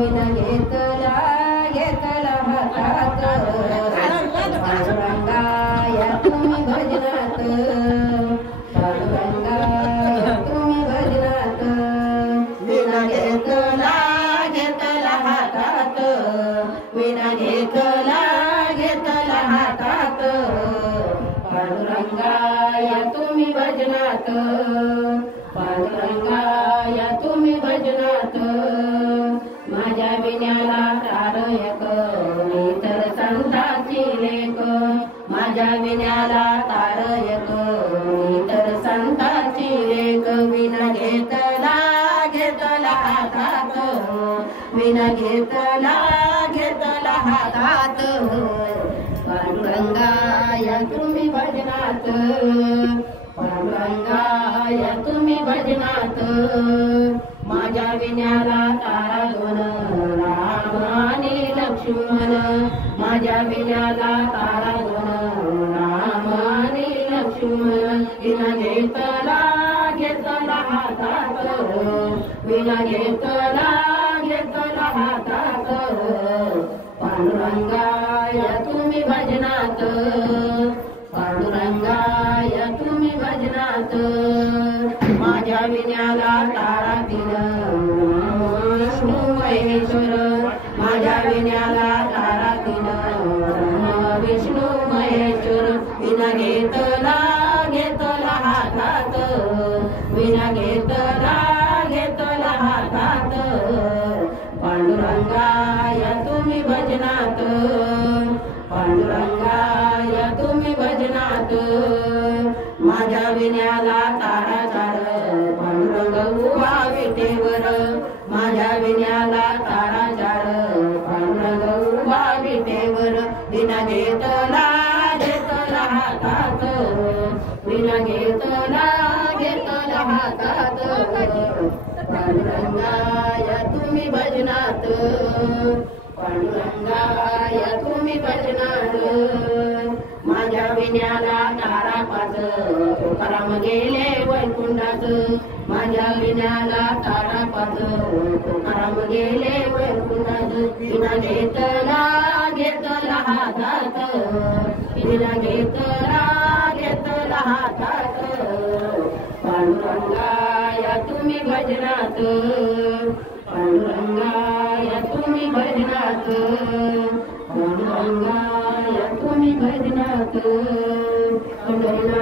विना घेतला घेतला हातात पांडुरंगाया तुम्ही भजनात पांडुरंगाया तुम्ही भजनात विना घेतला घेतला हातात विना घेतला घेतला हातात पांडुरंगाया तुम्ही भजनात पांडुरंगाया तुम्ही भजनात माझ्या विण्याला तारयक मी तर संताची लेक माझ्या विण्याला तारयक मी तर संताची लेक विना घेतला घेतला हातात विना घेतला घेतला हातात पांडुरंगाया तुम्ही भजनात पांडुरंगाया तुम्ही भजनात माझ्या विण्याला तारा दोन राम आणि लक्ष्मण माझ्या विण्याला तारा दोन राम आणि लक्ष्मण विना घेतला घेतला हातात विना घेतला घेतला हातात पांडुरंगाया तुम्ही भजनात पांडुरंगाया तुम्ही भजनात माझ्या विण्याला तारा तीन विष्णू महेश्वर माझ्या विण्याला तारा तीन विष्णू महेश्वर विना घेतला घेतला हातात विना घेतला घेतला हातात पांडुरंगाया तुम्ही भजनात पांडुरंगाया तुम्ही भजनात माझ्या विण्याला तारा चार पांडुरंग उभा विटेवर माझ्या विण्याला तारा चार पांडुरंग उभा विटेवर विना घेतला घेतला हातात विना घेतला घेतला हातात पांडुरंगाया तुम्ही भजनात पांडुरंगाया तुम्ही भजनात माझ्या विण्याला तारा पाच तुकाराम गेले वैकुंठात माझ्या विण्याला तारा पाच तुकाराम गेले वैकुंठात विना घेतला घेतला हातात विना घेतला घेतला हातात पांडुरंगाया तुम्ही भजनात पांडुरंगाया तुम्ही भजनात पांडुरंगाया तुम्ही भजनात पंढरीनाथ